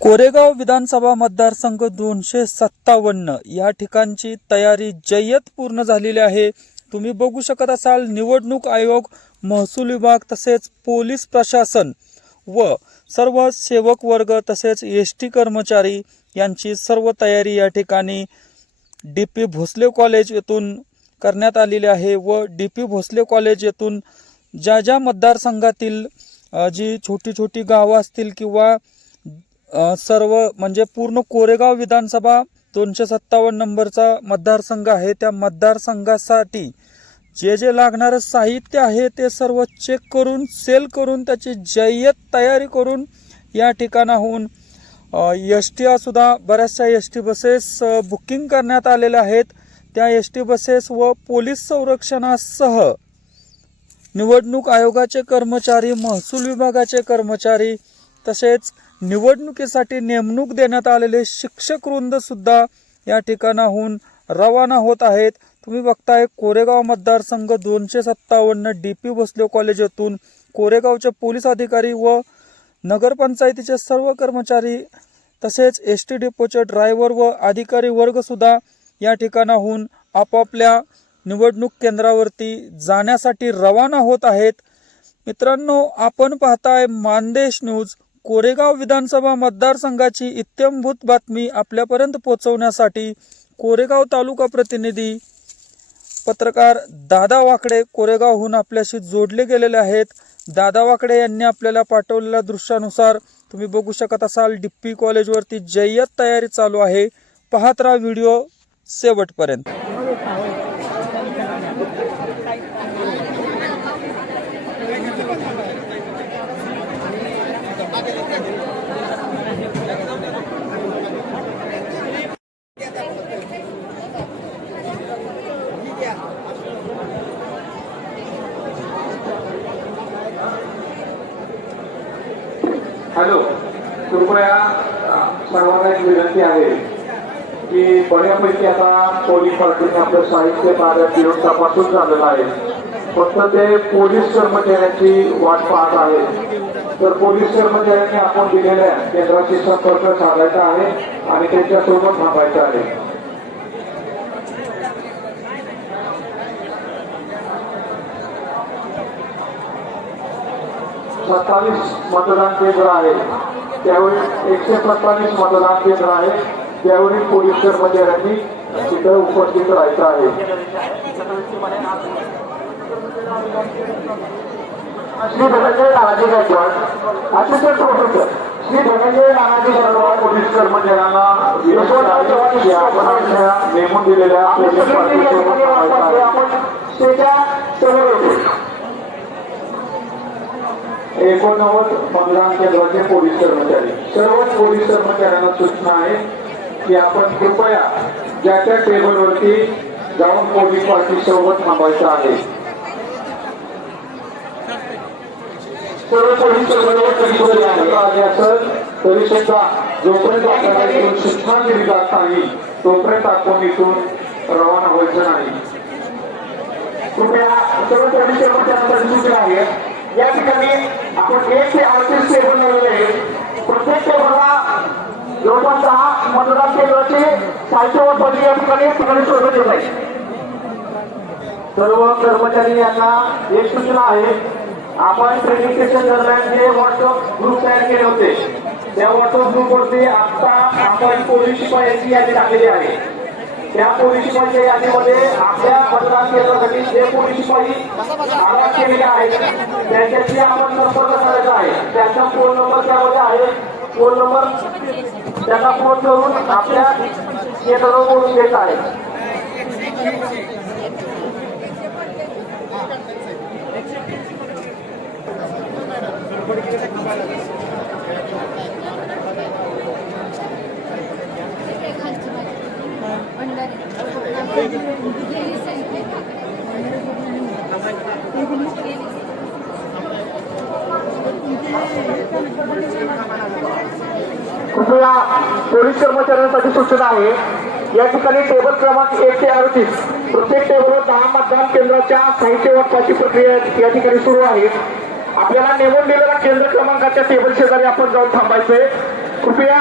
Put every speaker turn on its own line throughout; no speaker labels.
कोरेगाव विधानसभा मतदारसंघ दोनशे सत्तावन्न या ठिकाणची तयारी जय्यत पूर्ण झालेली आहे. तुम्ही बघू शकत असाल निवडणूक आयोग महसूल विभाग तसेच पोलीस प्रशासन व सर्व सेवक वर्ग तसेच एस टी कर्मचारी यांची सर्व तयारी या ठिकाणी डी पी भोसले कॉलेज येथून करण्यात आलेली आहे व डी पी भोसले कॉलेज येथून ज्या ज्या मतदारसंघातील जी छोटी छोटी गावं असतील किंवा सर्व म्हणजे पूर्ण कोरेगाव विधानसभा दोनशे सत्तावन्न नंबरचा मतदारसंघ आहे. त्या मतदारसंघासाठी जे जे लागणारं साहित्य आहे ते सर्व चेक करून सेल करून त्याची जय्यत तयारी करून या ठिकाणाहून एस टी सुद्धा बऱ्याचशा एस टी बसेस बुकिंग करण्यात आलेल्या आहेत. त्या एस टी बसेस व पोलीस संरक्षणासह निवडणूक आयोगाचे कर्मचारी महसूल विभागाचे कर्मचारी तसेच निवडणुकीसाठी नेमणूक देण्यात आलेले शिक्षक वृंद सुद्धा या ठिकाणाहून रवाना होत आहेत. तुम्ही बघताय कोरेगाव मतदारसंघ दोनशे सत्तावन्न डी पी भोसले कॉलेज येथून कोरेगावचे पोलीस अधिकारी व नगरपंचायतीचे सर्व कर्मचारी तसेच एस टी डिपोचे ड्रायव्हर व अधिकारी वर्गसुद्धा या ठिकाणाहून आपापल्या निवडणूक केंद्रावरती जाण्यासाठी रवाना होत आहेत. मित्रांनो आपण पाहताय मानदेश न्यूज. कोरेगाव विधानसभा मतदारसंघाची इत्यंभूत बातमी आपल्यापर्यंत पोहोचवण्यासाठी कोरेगाव तालुका प्रतिनिधी पत्रकार दादा वाकडे कोरेगावहून आपल्याशी जोडले गेलेले आहेत. दादा वाकडे यांनी आपल्याला पाठवलेल्या दृश्यानुसार तुम्ही बघू शकत असाल डिप्पी कॉलेजवरती जय्यत तयारी चालू आहे. पाहत राहा व्हिडिओ शेवटपर्यंत.
हॅलो कृपया सर्वांना एक विनंती आहे की बऱ्यापैकी आता पोलीस पार्टीने आपलं साहित्य ताब्यात घेऊन तपासून झालेलं आहे. फक्त ते पोलीस कर्मचाऱ्यांची वाट पाहत आहे. तर पोलीस कर्मचाऱ्यांनी आपण दिलेल्या केंद्राशी संपर्क साधायचा आहे आणि त्यांच्यासोबत थांबायचा आहे. सत्तावीस मतदान केंद्र आहे. त्यावेळी एकशे सत्तावीस मतदान केंद्र आहे. त्यावेळी पोलीस कर्मचाऱ्यांनी तिथं उपस्थित राहायचं आहे. Shri Dhananjay Nanaji Gaikwad assistant professor Shri Dhananjay Nanaji Gaikwad police कर्मचाऱ्यांना नेमून दिलेल्या थांबायचं आहे. एकोणनव्वद मतदान केंद्राचे पोलीस कर्मचारी. सर्वच पोलीस कर्मचाऱ्यांना सूचना आहे की आपण कृपया ज्या त्या टेबलवरती जाऊन पोलीस पार्टी सोबत थांबायचं आहे. सर्व पोलीस कर्मचारी असेल तरी सुद्धा जोपर्यंत आपल्याला इथून सूचना दिली जात नाही तोपर्यंत आपण इथून रवाना व्हायचं नाही. कृपया सर्व पोलीस कर्मचाऱ्यांसाठी सूचना आहे. या ठिकाणी आपण एक ते अडतीस टेबल लावलेले आहे प्रत्येक टेबलला जवळपास दहा मतदान केंद्राचे साहित्य व पदवी या ठिकाणी ठिकाणी सोडण्यात येत आहे. सर्व कर्मचारी यांना एक सूचना आहे. आपण ट्रेनिंग सेशन दरम्यान जे व्हॉट्सअप ग्रुप तयार केले होते त्या व्हॉट्सअप ग्रुपवरती आता आपण पोलीस शिपायांची यादी टाकलेली आहे. त्या पोलीस यादीमध्ये आपल्या मतदान केंद्रासाठी जे पोलीस शिपाई आराम केलेले आहेत त्यांच्याशी आपण संपर्क करायचा आहे. त्यांचा फोन नंबर त्यामध्ये आहे. फोन नंबर त्यांना फोन करून आपल्या केंद्रावर बोलून घेत आहे. कृपया पोलीस कर्मचाऱ्यांसाठी सूचना आहे. या ठिकाणी टेबल क्रमांक एक ते अडतीस. प्रत्येक टेबलवर दहा मतदान केंद्राच्या साहित्य वाटपाची प्रक्रिया या ठिकाणी सुरू आहे. आपल्याला नेमून दिलेल्या केंद्र क्रमांकाच्या टेबल शेजारी आपण जाऊन थांबायचंय. कृपया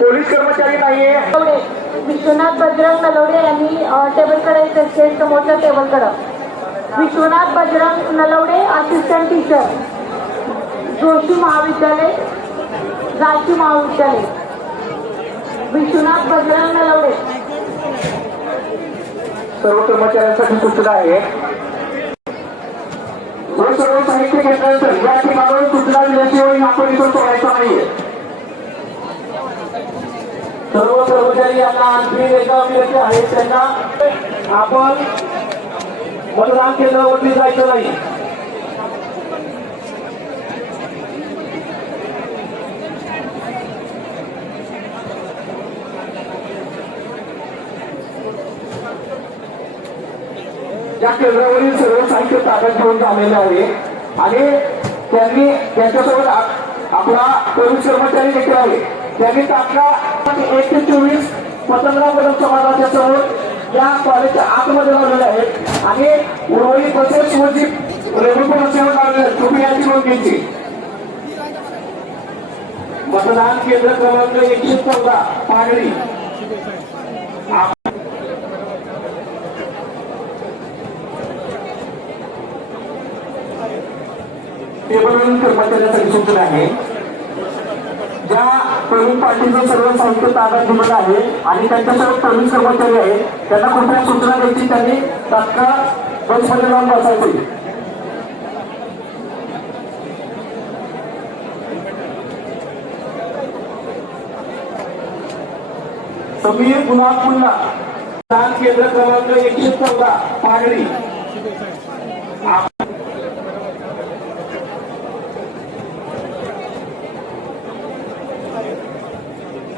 पोलीस कर्मचारी नाहीये.
विश्वनाथ बजरंग नलवडे यांनी अ, टेबलकडे यायचं स्टेज समोरच्या टेबलकडं. विश्वनाथ बजरंग नलवडे असिस्टंट टीचर जोशी महाविद्यालय गायत्री महाविद्यालय. विश्वनाथ बजरंग नलवडे.
सर्व कर्मचाऱ्यांसाठी सूचना आहे. हे सर्व साहित्य घेतल्यानंतर या ठिकाणावर सूचना दिल्याशिवाय आपण इथं सोडायचं नाहीये. सर्व कर्मचारी यांना आणखी एका विनंती आहे त्यांना आपण मतदान केंद्रावरती जायचं नाही. या केंद्रावरील सर्व साहित्य ताब्यात घेऊन झालेले आहे. आणि त्यांनी त्यांच्यासोबत आपला पोलीस कर्मचारी देखील आहे. त्यांनी तात्काळ एक ते चोवीस पतंगराव बदल समाजाच्या समोर या कॉलेजच्या आतमध्ये लावलेले आहेत. आणि उर्वरित बसेस व जी रेल्वे बसेवर लावलेले आहेत. याची नोंद घ्यायची. मतदान केंद्र क्रमांक एकशे चौदा पागडी टेबलवरील कर्मचाऱ्यांसाठी सूचना आहे. ज्या प्रवीण पाटीलचं सर्व साहित्य ताब्यात दिलेलं आहे आणि त्यांच्यासोबत प्रवीण कर्मचारी आहेत त्यांना कुठल्या सूचना द्यायची त्यांनी तात्काळ बसमध्ये जाऊन बसायचे. समीर गुलाब पुन्हा. दान केंद्र क्रमांक एकशे चौदा पागडी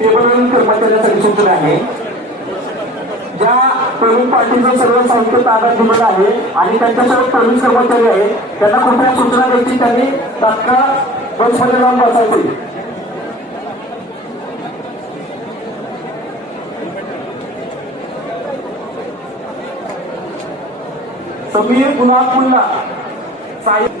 टेबलवरील कर्मचाऱ्यांसाठी सूचना आहे. ज्या प्रवीण पाटीलचं सर्व साहित्य ताब्यात दिलेलं आहे आणि त्यांच्यासोबत प्रवीण कर्मचारी आहेत त्यांना कुठल्या सूचना द्यायची त्यांनी तात्काळ बसमध्ये जाऊन बसायचे. समीर गुलाब पुन्हा साहित्य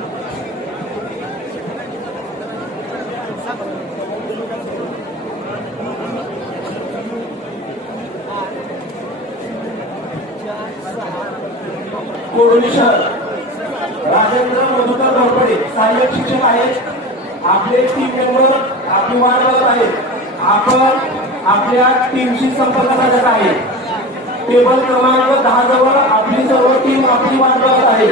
कोरोनी शहर. राजेंद्र मधुकर धोरपडे सहाय्यक शिक्षक आहेत. आपले टीम मेंबर आपली वाट बघत आहेत. आपण आपल्या टीमशी संपर्क साधत आहे. टेबल क्रमांक दहा जवळ आपली सर्व टीम आपली वाट बघत आहे.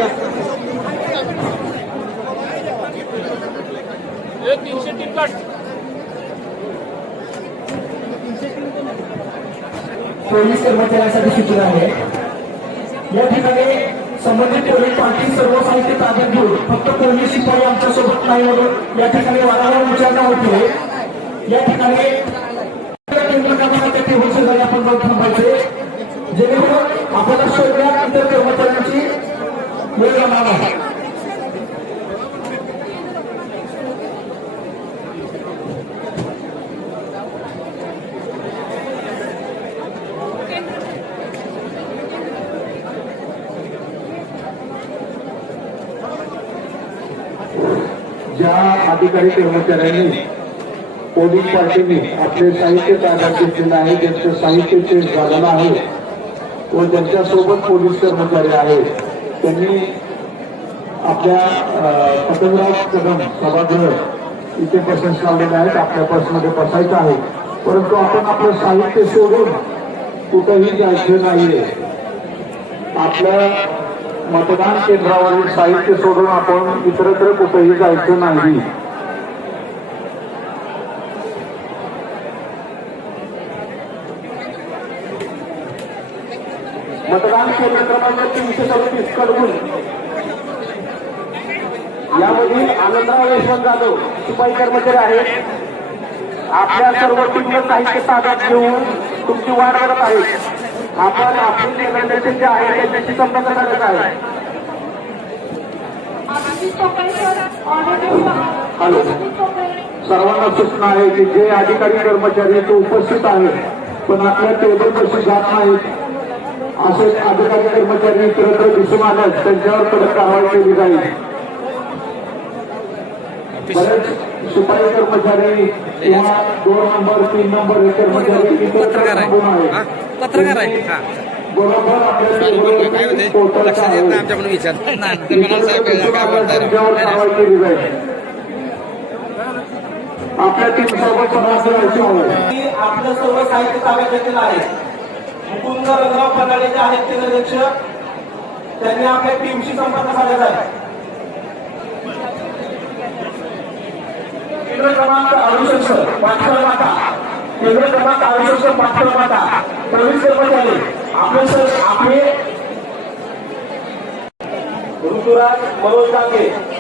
पोलीस कर्मचाऱ्यांसाठी सूचना आहे. या ठिकाणी संबंधित पोलीस पार्टी सर्व साहित्य ताब्यात घेऊन फक्त पोलीस शिपाई आमच्यासोबत नाही म्हणून या ठिकाणी वारंवार विचारणा होती या ठिकाणी केंद्र क्रमांकाच्या आपण जाऊन थांबायचे जेणेकरून आपल्याला शोधण्यात इतर कर्मचाऱ्यांची वेळ जाणार नाही.
अधिकारी कर्मचाऱ्यांनी पोलीस पार्टीने आपले साहित्य ताब्यात घेतलेलं आहे ज्यांचं साहित्य चेंज झालेलं आहे व ज्यांच्यासोबत पोलीस कर्मचारी आहेत त्यांनी आपल्या पतंगराज कदम सभागृह इथे बसेस लावलेले आहेत आपल्या बसमध्ये बसायचं आहे. परंतु आपण आपलं साहित्य सोडून कुठंही जायचं नाहीये. आपल्या मतदान केंद्रावरील साहित्य सोडून आपण इतरत्र कुठेही जायचं नाही.
मतदान केंद्र क्रमांक तीनशे सदतीसकडून यामधील आनंदराव यशवंत जाधव शिपाई कर्मचारी आहेत. आपल्या सर्व टीमनं साहित्य ताब्यात घेऊन तुमची वाट करत आहेत. आपण आपली प्रेझेंटेशन जे आहे त्यांच्याशी संपर्क करत आहे.
हॅलो. सर्वांना सूचना आहे की जे अधिकारी कर्मचारी ते उपस्थित आहेत पण आपल्या टेबल कशी जात नाहीत. असे अधिकारी कर्मचारी इतरत्र दिसून आल्यास त्यांच्यावर कडक कारवाई केली जाईल. बरेच शिपाई कर्मचारी किंवा दोन नंबर तीन नंबर हे कर्मचारी
पत्रकार आहे. हा पत्रकार आहे. हा.
बरोबर आपल्या
लक्षात येत नाही विचार. ते
आपल्या टीम सोबत समाज राहायची आहे.
की आपलं सर्व साहित्य ताब्यात घेतलेलं आहे. मुकुंद रंगराव पन्हाळे जे आहेत केंद्र अध्यक्ष त्यांनी आपल्या टीमशी संपर्क साधला आहे. केंद्र क्रमांक अडुसष्ट पाचशे माता केंद्र क्रमांक अडुसष्ट पाचशे माता पोलीस कर्मचारी. आपले सर आपले ऋतुराज मनोज काके.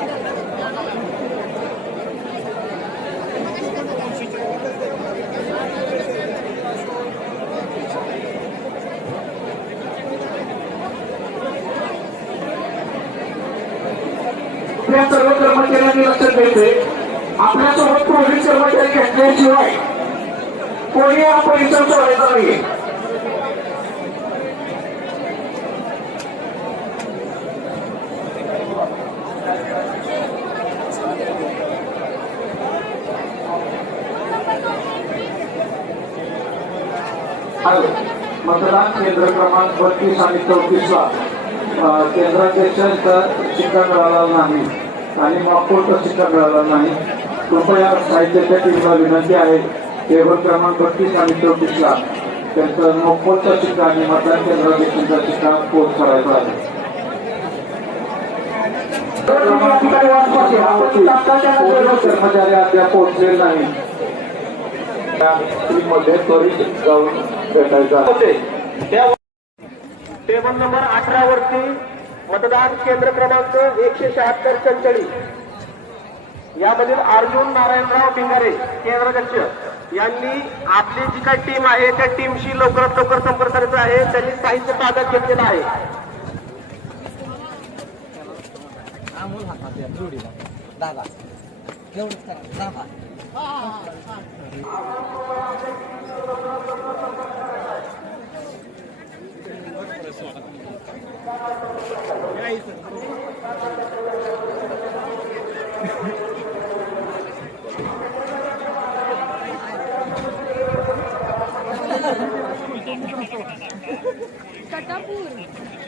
सर्व कर्मचाऱ्यांनी लक्षात घ्यायचे आपल्यासोबत पोलीस कर्मचारी घेतल्याशिवाय कोणी हा परिसर सोडायचा नाही मतदान केंद्र क्रमांक बत्तीस आणि चौतीसला अं, केंद्राध्यक्षांचा शिक्का मिळाला नाही आणि मापोरचा शिक्का मिळाला नाही? कृपया साहित्याच्या टीमला विनंती आहे. टेबल क्रमांक बत्तीस आणि चौतीसला त्यांचं मोफोचा शिक्का आणि मतदान केंद्र देखीलचा शिक्का पोच करायचा आहे. कर्मचारी अद्याप पोहोचले नाही टीममध्ये त्वरित जाऊन भेटायचा टेबल नंबर अठरा वरती मतदान केंद्र क्रमांक एकशे शहात्तर चंचळी. यामधील अर्जुन नारायणराव भिंगारे केंद्राध्यक्ष यांनी आपली जी काही टीम आहे त्या टीमशी लवकरात लवकर संपर्क करायचा आहे. त्यांनी साहित्य ताब्यात घेतलेलं आहे.
Catapur.